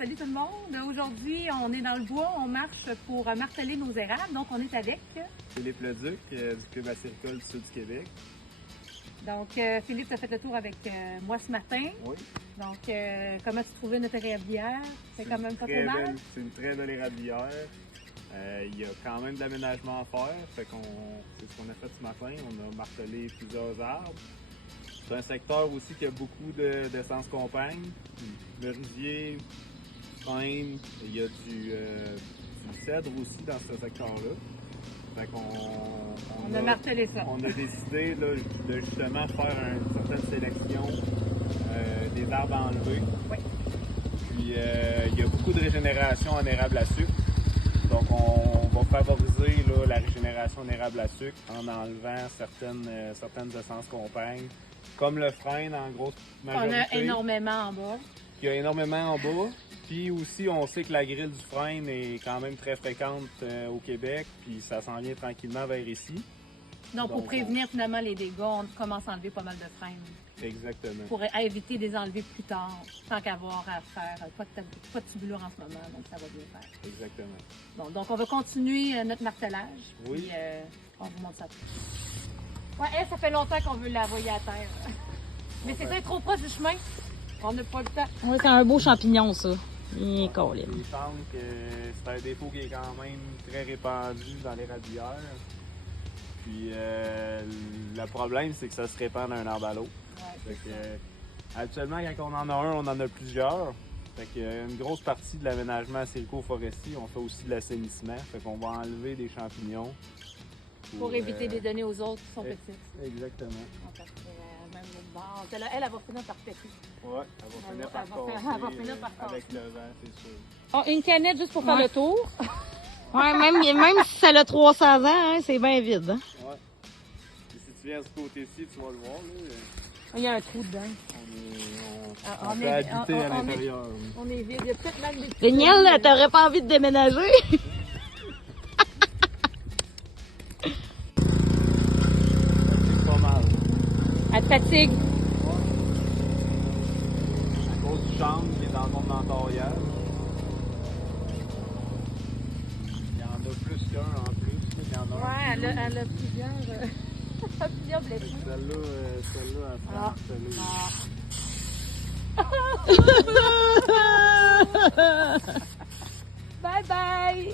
salut tout le monde. Aujourd'hui, on est dans le bois, on marche pour marteler nos érables. Donc, on est avec Philippe Leduc du Club acéricole du Sud du Québec. Donc, Philippe, tu as fait le tour avec moi ce matin. Oui. Donc, comment tu trouvais notre érablière? C'est quand même pas trop mal. C'est une très belle érablière. Il y a quand même de l'aménagement à faire. C'est ce qu'on a fait ce matin. On a martelé plusieurs arbres. C'est un secteur aussi qui a beaucoup d'essence compagne. Merisier, pine, il y a du cèdre aussi dans ce secteur-là. Fait On a martelé ça. On a décidé là, de justement faire une certaine sélection des arbres à enlever. Oui. Puis il y a beaucoup de régénération en érable à sucre. Donc on va favoriser là, la régénération en érable à sucre en enlevant certaines essences compagnes, comme le frêne en grosse majorité. On a énormément en bas. Il y a énormément en bas. Puis aussi, on sait que la grille du frêne est quand même très fréquente au Québec, puis ça s'en vient tranquillement vers ici. Donc, pour prévenir finalement les dégâts, on commence à enlever pas mal de freins. Exactement. Pour éviter de les enlever plus tard, sans qu'avoir à faire pas de tubulure en ce moment, donc ça va bien faire. Exactement. Bon, donc on va continuer notre martelage. Oui. Puis, on vous montre ça. Ouais, elle, ça fait longtemps qu'on veut la envoyer à terre. Mais c'était trop proche du chemin. On n'a pas le temps. Ouais, c'est un beau champignon, ça. Il est collé. Il semble que c'est un défaut qui est quand même très répandu dans l'érablière. Puis le problème, c'est que ça se répand d'un arbre à l'autre. Ouais, actuellement, quand on en a un, on en a plusieurs. Fait que, une grosse partie de l'aménagement acérico-forestier, on fait aussi de l'assainissement. Fait qu'on va enlever des champignons. Pour éviter de les donner aux autres qui sont petites. Exactement. Même l'autre bord. Elle va finir par péter. Ouais, elle va finir par casser avec le vent, c'est sûr. Oh, une canette juste pour faire le tour. Ouais, même si ça a 300 ans, hein, c'est bien vide. Hein? Ouais. Et si tu viens de ce côté-ci, tu vas le voir. Là, il y a un trou dedans. On peut habiter à l'intérieur. On est vide. Il y a peut-être même des petits... Daniel, t'aurais pas envie de déménager? C'est pas mal. Elle te fatigue. À cause du chanvre qui est dans le monde d'Ontario. Il y en a plus qu'un en plus. Il y en a ouais, elle a plusieurs, plusieurs blessures. Celle-là, elle s'est Bye bye!